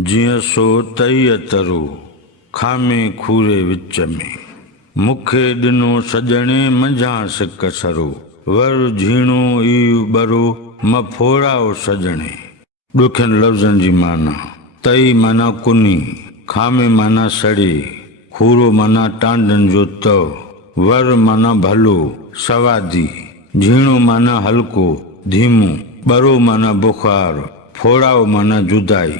जियं सो तईअ तरो खामे खूरे विच में। मुखे ॾिनो सजणे मंझां सिक सरो, वर झीणो ई बरो म फोड़ाओ सजणे। ॾुखियनि लफ़्ज़नि जी माना। तई माना कुनी, खामे माना सड़े, खूरो माना टांडन जो तव, वर माना भलो सवादी, झीणो माना हल्को धीमो, बरो माना बुखार, फोड़ाओ माना जुदाई।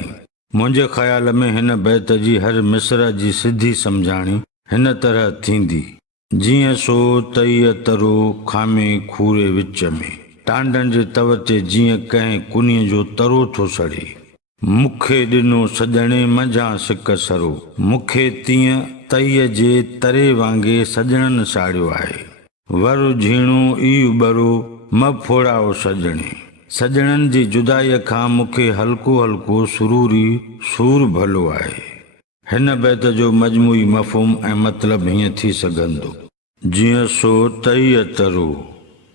मुंहिंजे ख़्याल में हिन बैत जी हर मिसरा जी सिधी सम्झाणी हिन तरह थींदी। जियं सो तईअ तरो खामे खूरे विच में। टांडन जे तव ते जीअं कंहिं कुनीअ जो तरो थो सड़े। मुखे ॾिनो सजणे मंझां सिक सरो। मुखे तीअं तईअ जे तरे वांगे सजणनि साड़ियो आहे। वर झीणो ई बरो म फोड़ाओ सजणे। सजणनि जी जुदाईअ खां मूंखे हल्को हल्को सुरूरी सूर भलो आहे। हिन बैत जो मजमूई मफ़हूम ऐं मतिलब हीअं थी सघंदो। जियं सो तईअ तरो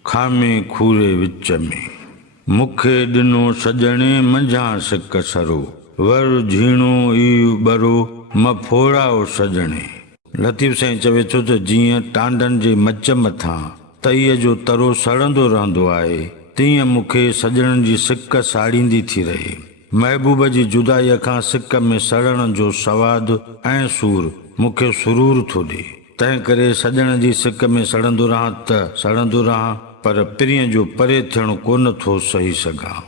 खामे खूरे विच में। मुखे ॾिनो सजणे मंझां सिक सरो, वर झीणो ई बरो म फोड़ाओ सजणे। लतीफ़ साईं चवे थो त जीअं टांडन जे मच मथां तईअ जो तरो सड़ंदो रहंदो आहे, तीअं मूंखे सजणनि जी सिक साड़ींदी थी रहे। महबूब जी जुदाईअ खां सिक में सड़ण जो सवादु ऐं सूर मूंखे सुरूर थो ॾे। तंहिं करे सजण जी सिक में सड़ंदो रहां त सड़ंदो रहां, पर पिरीअ जो परे थियणु कोन थो सही सघां।